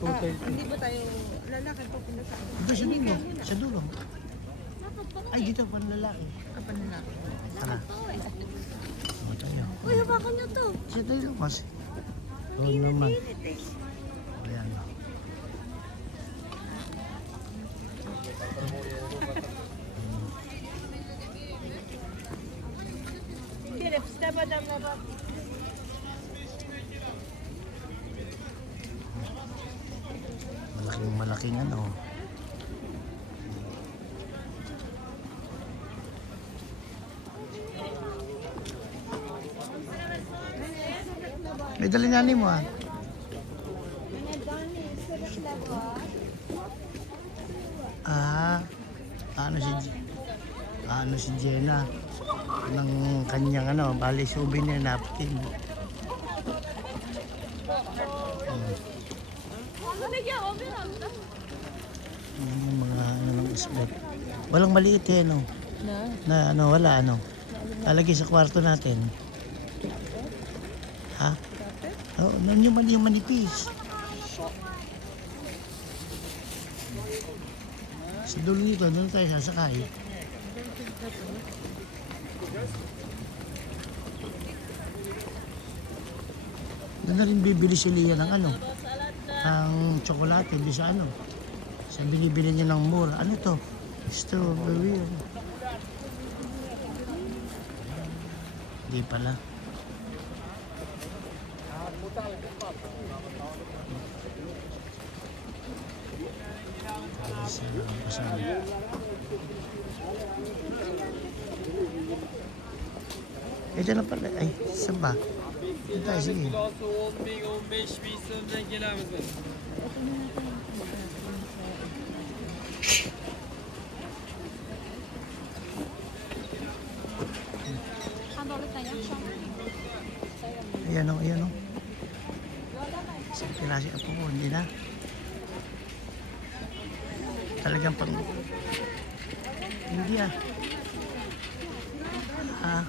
Hindi ba tayo lalaki pa pula sa akin? Ito sa dulo. Sa dulo. Ay, dito pa lalaki. Kapan na lang. Tara. O, tayo. Uy, hawakan nyo to. Sa tayo mas. Oo naman. Ayan. Malaking ano. May dalinani mo ah. Ano si Jenna ng kanyang ano, bali souvenir napkin. Mga ano ng isbet. Walang maliit eh no. Na ano wala ano. Lalagay sa kwarto natin. Ha? Oh, yung manipis. Sa dulo nito, doon tayo sasakay. Doon na rin bibili si Lia ng ano, ng tsokolate, di sa ano. Sa binibili niya ng mura. Ano to? Strawberry. Hindi pala. Ito na pala. Ay, saan ba? Ito tayo, sige. Ayan o, ayan o. Isang klase na po, hindi na. Talagang pang... Hindi ah. Ah.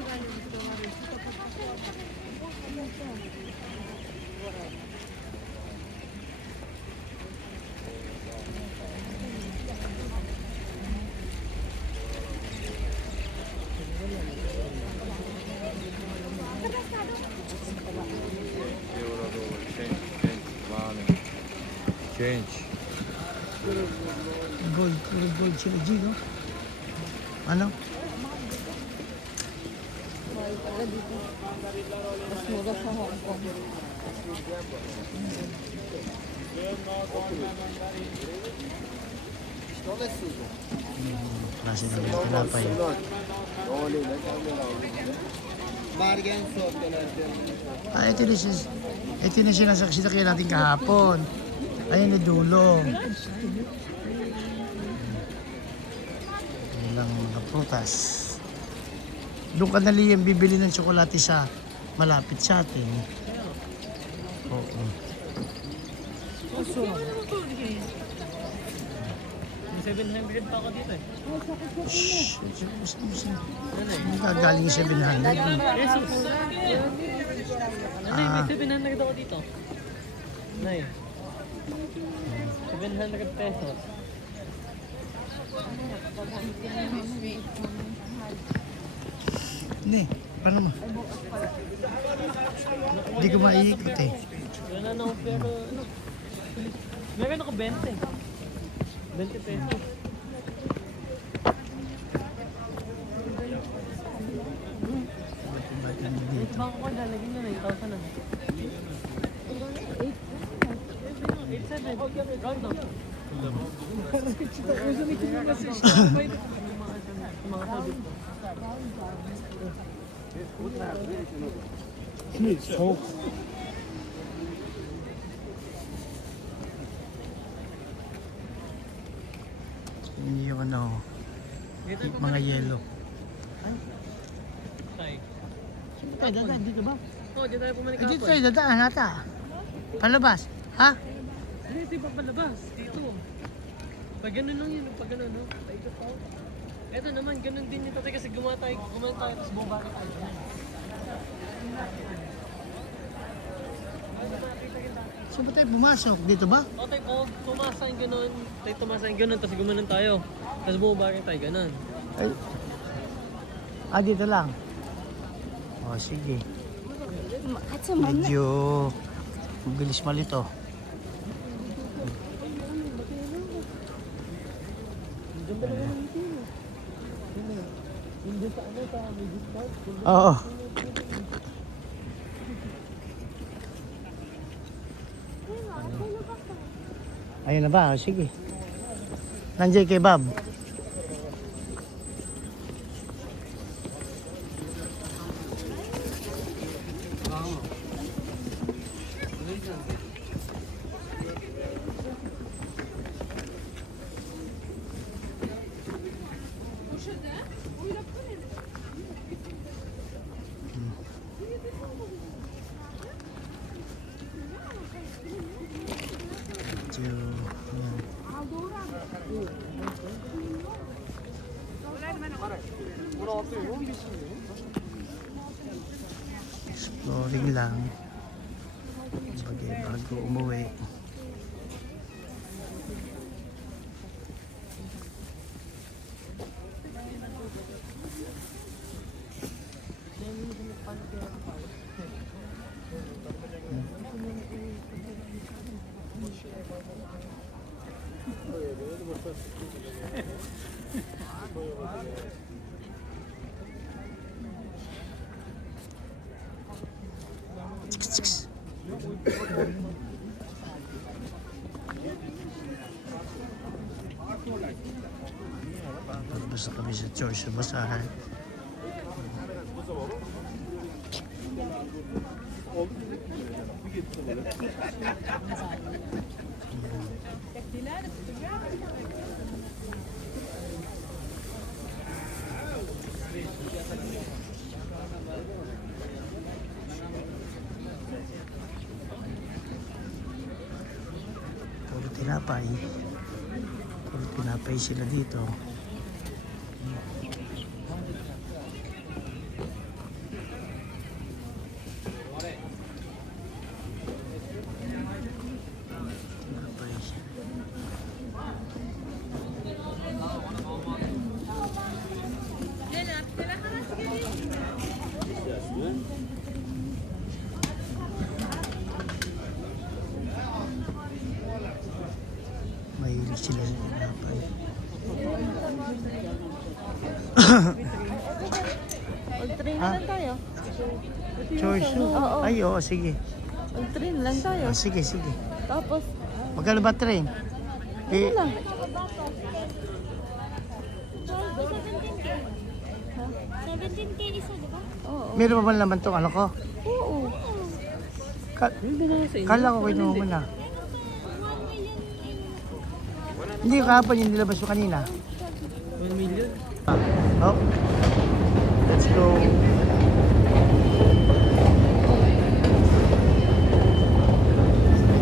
Change. Gold sila G, no? Ano? Mahal pala dito. Mas mura sa Hong Kong. Klase ng tinapay. Ito na sinasaksi natin kahapon. Ayan na dulo. Ilang mga prutas. Doon ka na Liam bibili ng tsokolate sa malapit sa atin. Oo. May 700 pa ako dito eh. Shhh. Hindi ka galing 700. Jesus! Ano may 700 ako dito? Nay. 700 pesos. Hindi. Paano mo? Hindi ko maiikot eh. Wala na ako pero ano. Meron ako 20. 20 pesos. Wait, baka ko lalagyan na 9,000 na. 8,700. Round up. Hindi yung ano, mga yelo. Tay. Tayo dadaan dito ba? Oh, di tayo pumanik Dito kapon. tayo dadaan ata. Palabas. Ha? Hindi pa palabas. Dito. Pag ganun lang yun. Pag ganun, no? Paikot pa ako. Eto naman, ganun din yung tatay kasi gumawa tayo tapos bumaba tayo. Saan ba tayo pumasok? Dito ba? O tayo po, tumasa yung ganun. Tayo tumasa yung ganun, tapos gumanon tayo. Tapos bumaba rin tayo ganun. Ay. Dito lang. O, sige. At sa man. Medyo bilis malito. Oo. Ayun na ba? O, sige. Nandiyan kay Bob. Medyo, yan. Exploring lang. Bago umuwi. Basta kami sa church sa basahan. Puro tinapay. Puro tinapay sila dito. Mahilig sila sa tinapay. Mag-train na lang tayo. Choice. Oo. Ay, oo, sige. Mag-train lang tayo. Sige, sige. Tapos, Magkano ba train? ano lang? Ha? 17K isa, di ba? Oo. Meron pa ba naman itong ano ko? Oo. Yung binala sa inyo. Kala ko kinuha mo na. 1 million ay Hindi, kahapon yung nilabas mo kanina. 1 million. Oh. Let's go.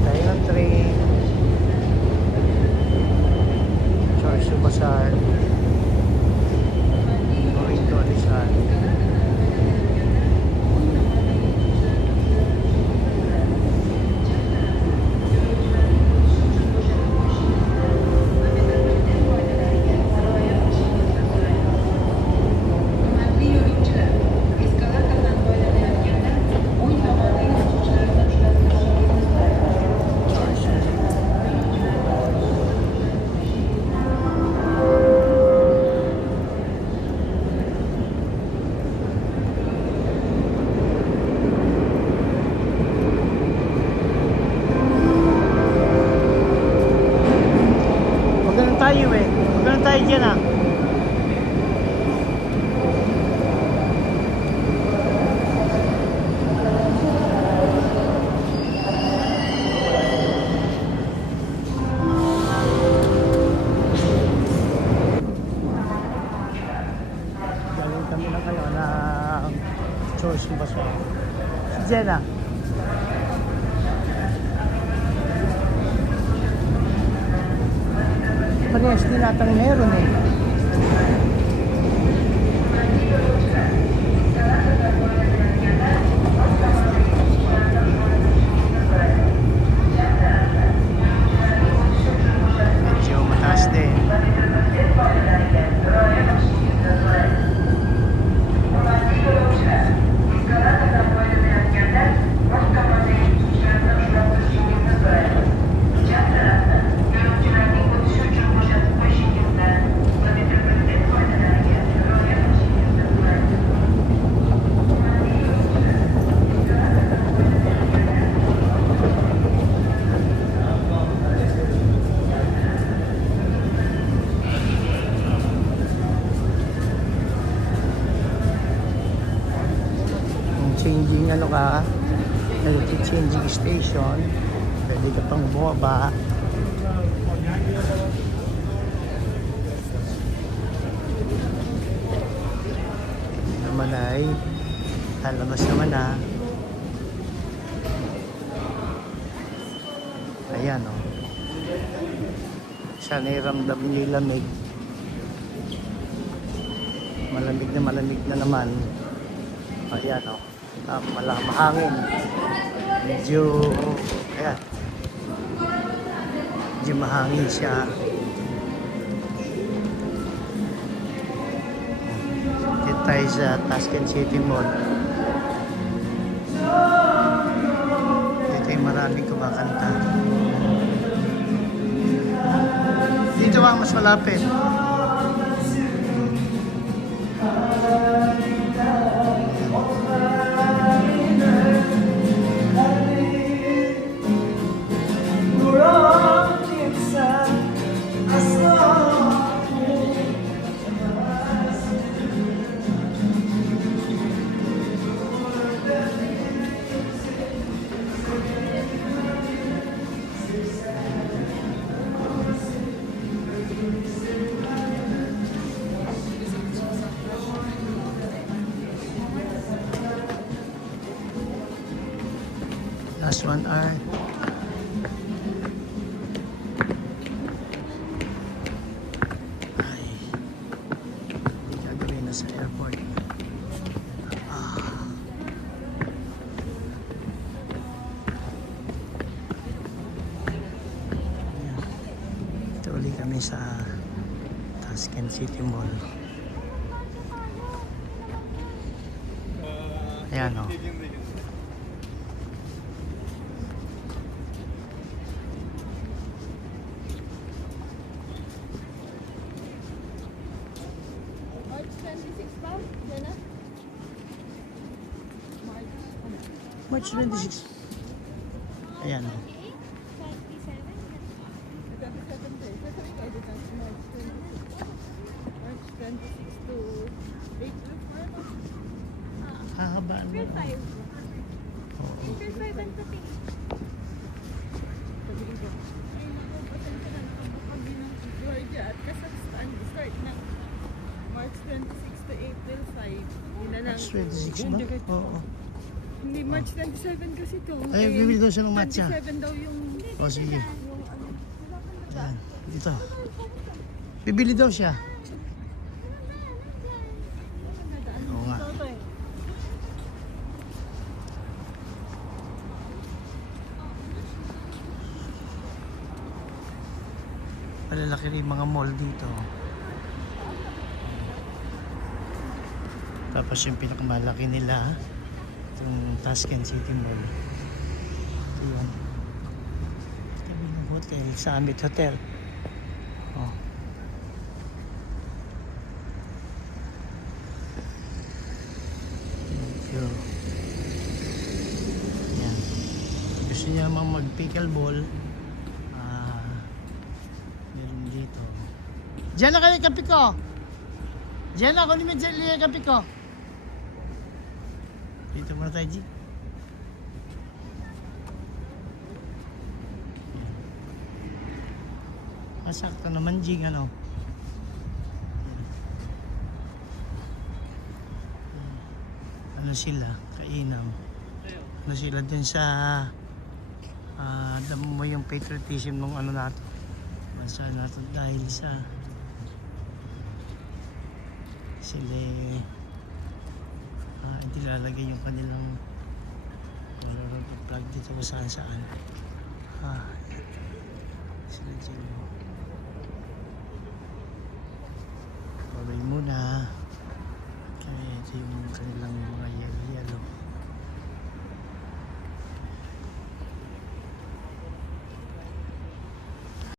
Tayo ng train. Chorso Bazaar. Going to Rizal. Tayo eh. Magkano tayo dyan ah? Galing kami na kayo ng Choice Bazaar. Si Jenna. Parehas din natang meron eh. station. Pwede ka pang bumaba. Naman ay lalabas naman na. Ayan o. Sana iramdam niyo yung lamig. Malamig na naman. Ayan o. Mahangin. Medyo, ayan. Medyo mahangin siya. Dito tayo sa Tasken City Mall. Dito yung maraming kumakanta. Dito ba mas malapit? Last 1 hour. Ay, hindi gagawin na sa airport. Ayan. Ito ulit kami sa Tasken City Mall. Ayan o. March 26 pa? Yan na? March 26. Ayan o. 27. 27 days. That's what I did on March 26. March 26 to April 4. Hahabaan mo. April 5. Oo. April 5 ang taping. Sabihin ko, ay naku, pasensya na nakabakagi ng Georgia at Kazakhstan. Start ng March 26 to April 5. Yun na lang. March 26 ba? Oo. Hindi, March 27 kasi to. Ay, bibili daw siya ng matcha. 27 daw yung O sige. ano. Ayan. Dito. Bibili daw siya. Oo nga. Malalaki rin mga mall dito. Tapos yung pinakamalaki nila, itong Tasken City Mall. Ito yun. Tabi ng hotel, Summit Hotel. Oh. Thank you. Ayan. Gusto niya naman mag-pickleball. Meron dito. Diyan na kayo kape ko. Diyan na, kunin mo dyan yung kape ko. Dito muna tayo, G. Masakto naman, G, ano. Ano sila, kainam. Ano sila din sa alam mo yung patriotism ng ano natin. Bansa natin dahil sa sila hindi lalagay yung kanilang plug dito kung saan saan.